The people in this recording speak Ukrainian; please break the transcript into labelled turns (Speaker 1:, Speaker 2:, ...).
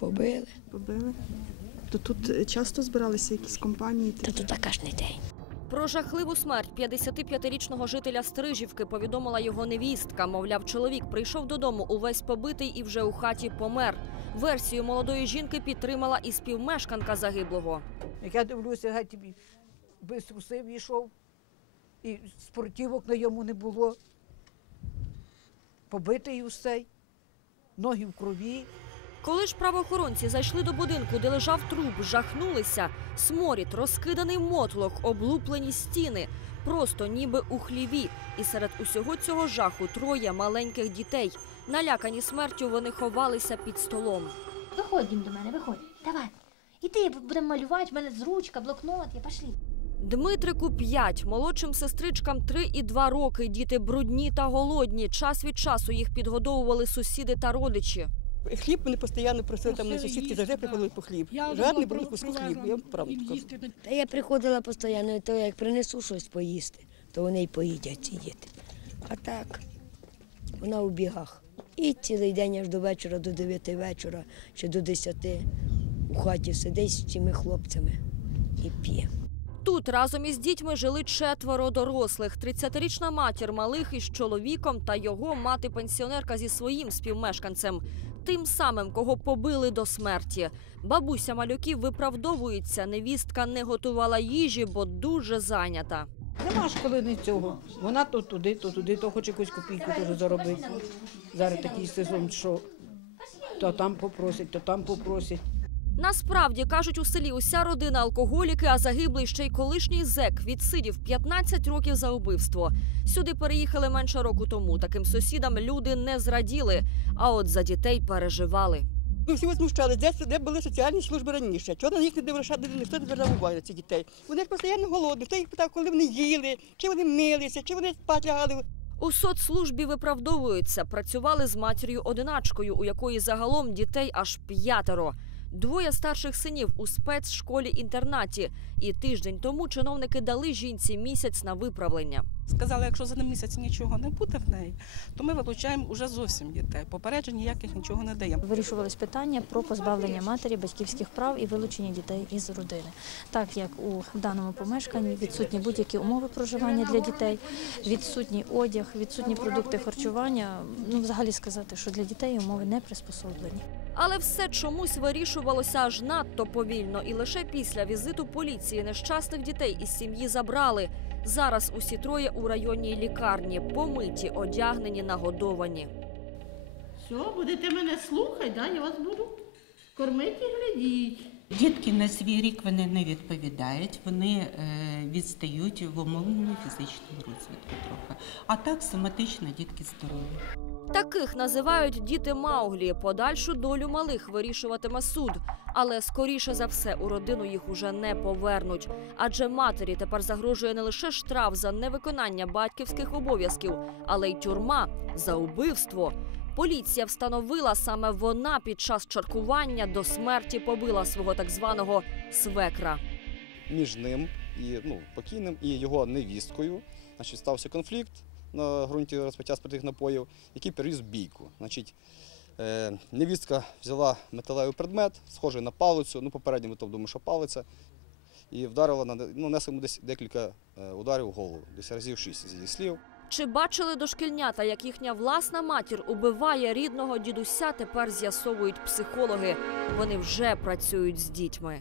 Speaker 1: Побили.
Speaker 2: Побили. То тут е, часто збиралися якісь компанії?
Speaker 1: Та тут кожен день.
Speaker 3: Про жахливу смерть 55-річного жителя Стрижівки повідомила його невістка. Мовляв, чоловік прийшов додому увесь побитий і вже у хаті помер. Версію молодої жінки підтримала і співмешканка загиблого.
Speaker 4: Як я дивлюся, геть тобі без трусив йшов, і спортівок на йому не було. Побитий усей, ноги в крові.
Speaker 3: Коли ж правоохоронці зайшли до будинку, де лежав труп, жахнулися. Сморід, розкиданий мотлох, облуплені стіни, просто ніби у хліві. І серед усього цього жаху троє маленьких дітей. Налякані смертю, вони ховалися під столом.
Speaker 1: Виходь Дім, до мене, виходь. Давай. Іди, будемо малювати, в мене з ручка, блокнот, я пошли.
Speaker 3: Дмитрику 5, молодшим сестричкам 3 і 2 роки. Діти брудні та голодні. Час від часу їх підгодовували сусіди та родичі.
Speaker 5: Хліб вони постійно просили, там на сусідки завжди приходили по хліб. Жадний були куску хлібу, я вам правду кажу.
Speaker 1: Та я приходила постійно, то як принесу щось поїсти, то вони й поїдять ці діти. А так, вона у бігах. І цілий день аж до вечора, до 9 вечора чи до 10 у хаті сидить з цими хлопцями і п'є.
Speaker 3: Тут разом із дітьми жили четверо дорослих: 30-річна матір малих із чоловіком та його мати-пенсіонерка зі своїм співмешканцем, тим самим, кого побили до смерті. Бабуся малюків виправдовується. Невістка не готувала їжі, бо дуже зайнята.
Speaker 4: Нема ж коли не цього. Вона то туди, то туди, то хоче якусь копійку теж заробити. Зараз такий сезон, що то там попросять, то там попросять.
Speaker 3: Насправді кажуть у селі уся родина алкоголіки, а загиблий ще й колишній зек відсидів 15 років за убивство. Сюди переїхали менше року тому. Таким сусідам люди не зраділи, а от за дітей переживали.
Speaker 6: Ми всі возмущали, де, де були соціальні служби раніше. Чого на них не дивишся, ніхто не звертав уваги на цих дітей. Вони ж постійно голодні, хто їх питав, коли вони їли, чи вони милися, чи вони спати лягали.
Speaker 3: У соцслужбі виправдовуються. Працювали з матір'ю одиначкою, у якої загалом дітей аж п'ятеро. Двоє старших синів у спецшколі-інтернаті. І тиждень тому чиновники дали жінці місяць на виправлення.
Speaker 7: Сказали, якщо за місяць нічого не буде в неї, то ми вилучаємо уже зовсім дітей. Попереджень ніяких нічого не даємо.
Speaker 8: Вирішувались питання про позбавлення матері батьківських прав і вилучення дітей із родини, так як у даному помешканні відсутні будь-які умови проживання для дітей, відсутній одяг, відсутні продукти харчування. Ну, взагалі сказати, що для дітей умови не приспособлені.
Speaker 3: Але все чомусь вирішувалося аж надто повільно, і лише після візиту поліції нещасних дітей із сім'ї забрали. Зараз усі троє у районній лікарні, помиті, одягнені, нагодовані.
Speaker 9: Все, будете мене слухати, да? я вас буду кормити і глядіть.
Speaker 1: Дітки на свій рік вони не відповідають, вони е, відстають в умовному фізичному розвитку трохи. А так соматично дітки здорові.
Speaker 3: Таких називають діти Мауглі. Подальшу долю малих вирішуватиме суд. Але скоріше за все у родину їх уже не повернуть. Адже матері тепер загрожує не лише штраф за невиконання батьківських обов'язків, але й тюрма за убивство. Поліція встановила саме вона під час чаркування до смерті побила свого так званого свекра.
Speaker 10: між ним і ну, покійним і його невісткою. Значить, стався конфлікт на ґрунті розпиття спиртних напоїв, який переріс бійку. Значить, е, невістка взяла металевий предмет, схожий на палицю, ну попередньо ми то думаю, що палиця, і вдарила на ну, йому десь декілька е, ударів в голову, десь разів шість з її слів.
Speaker 3: Чи бачили дошкільнята, як їхня власна матір убиває рідного дідуся? Тепер з'ясовують психологи. Вони вже працюють з дітьми.